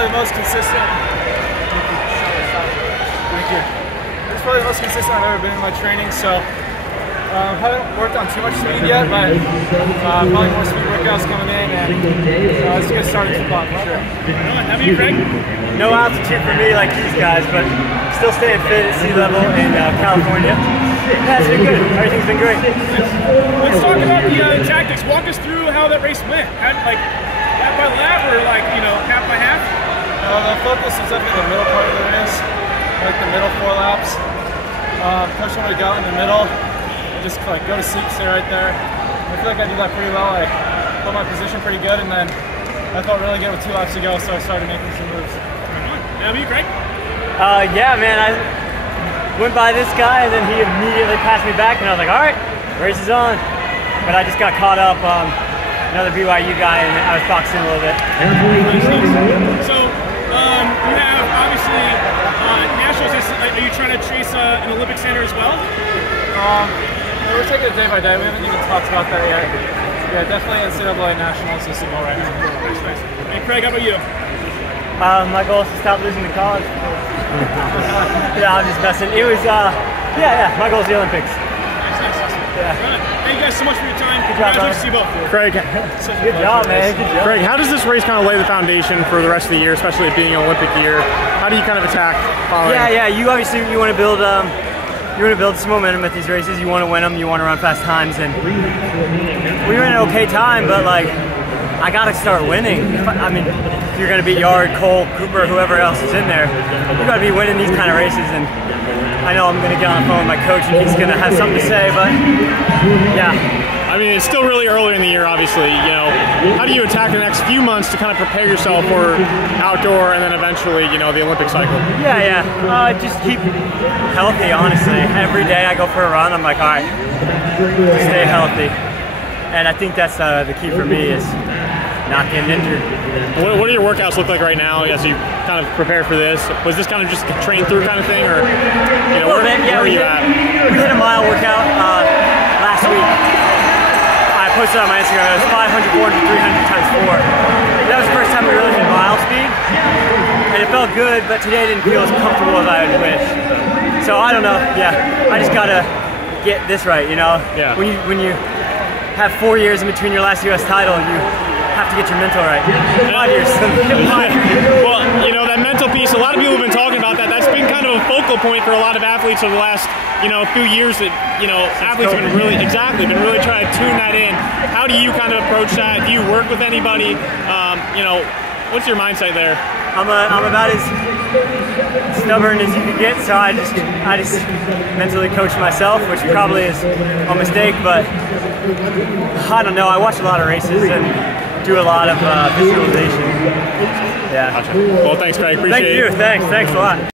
probably the most consistent. Thank you. It's probably the most consistent I've ever been in my training. So haven't worked on too much speed yet, but probably more speed workouts coming in, and let's get started to block for sure. How about you, Craig? No altitude for me like these guys, but still staying fit at sea level in California. Yeah, it's been good. Everything's been great. Let's talk about the tactics. Walk us through how that race went. Like lap by lap, or like half by half? The focus is definitely the middle part of the race, like the middle 4 laps. Push when we got in the middle. Just like go to sleep, stay right there. I feel like I did that pretty well. I held my position pretty good, and then I felt really good with 2 laps to go, so I started making some moves. How about you, Craig? Yeah, man, I went by this guy, and then he immediately passed me back, and I was like, all right, race is on. But I just got caught up on another BYU guy, and I was boxing a little bit. So you have obviously nationals. Are you trying to chase an Olympic standard as well? We're taking it day by day. We haven't even talked about that yet. Yeah, definitely NCAA nationals is the goal right now. Nice. Hey, Craig, how about you? My goal is to stop losing to college. Yeah, I'm just messing. It was, yeah, my goal is the Olympics. Nice. Yeah. Right. Thank you guys so much for your time. Good job, Congratulations to you both. Craig, Good job, man. Good job. Craig, how does this race kind of lay the foundation for the rest of the year, especially it being an Olympic year? How do you kind of attack following? Yeah. You obviously you want to build some momentum at these races. You want to win them. You want to run fast times, and we were in an okay time, but like I gotta start winning. I mean, if you're gonna beat Yard, Cole, Cooper, whoever else is in there, you gotta be winning these kind of races. And I know I'm gonna get on the phone with my coach, and he's gonna have something to say, but yeah. I mean, it's still really early in the year, obviously. How do you attack the next few months to kind of prepare yourself for outdoor and then eventually, the Olympic cycle? Yeah. Just keep healthy, honestly. Every day I go for a run, I'm like, all right, stay healthy. And I think that's the key for me is not getting injured. What do your workouts look like right now as you kind of prepare for this? Was this kind of just a train through kind of thing, or where are you at? We hit a mile workout last week. I posted on my Instagram. It was 500, 400, 300 times 4. That was the first time we really hit mile speed, and it felt good. But today I didn't feel as comfortable as I would wish. So I don't know. Yeah, I just gotta get this right. Yeah. When you have 4 years in between your last U.S. title, you have to get your mental right. 5 years. Well, that mental piece, a lot of people have been talking about that. That's been kind of a focal point for a lot of athletes over the last, few years that, athletes have been really trying to tune that in. How do you kind of approach that? Do you work with anybody? What's your mindset there? I'm about as stubborn as you can get, so I just mentally coach myself, which probably is a mistake, but I don't know. I watch a lot of races and do a lot of visualization. Yeah. Gotcha. Well, thanks, Craig. Appreciate it. Thank you. Thanks a lot.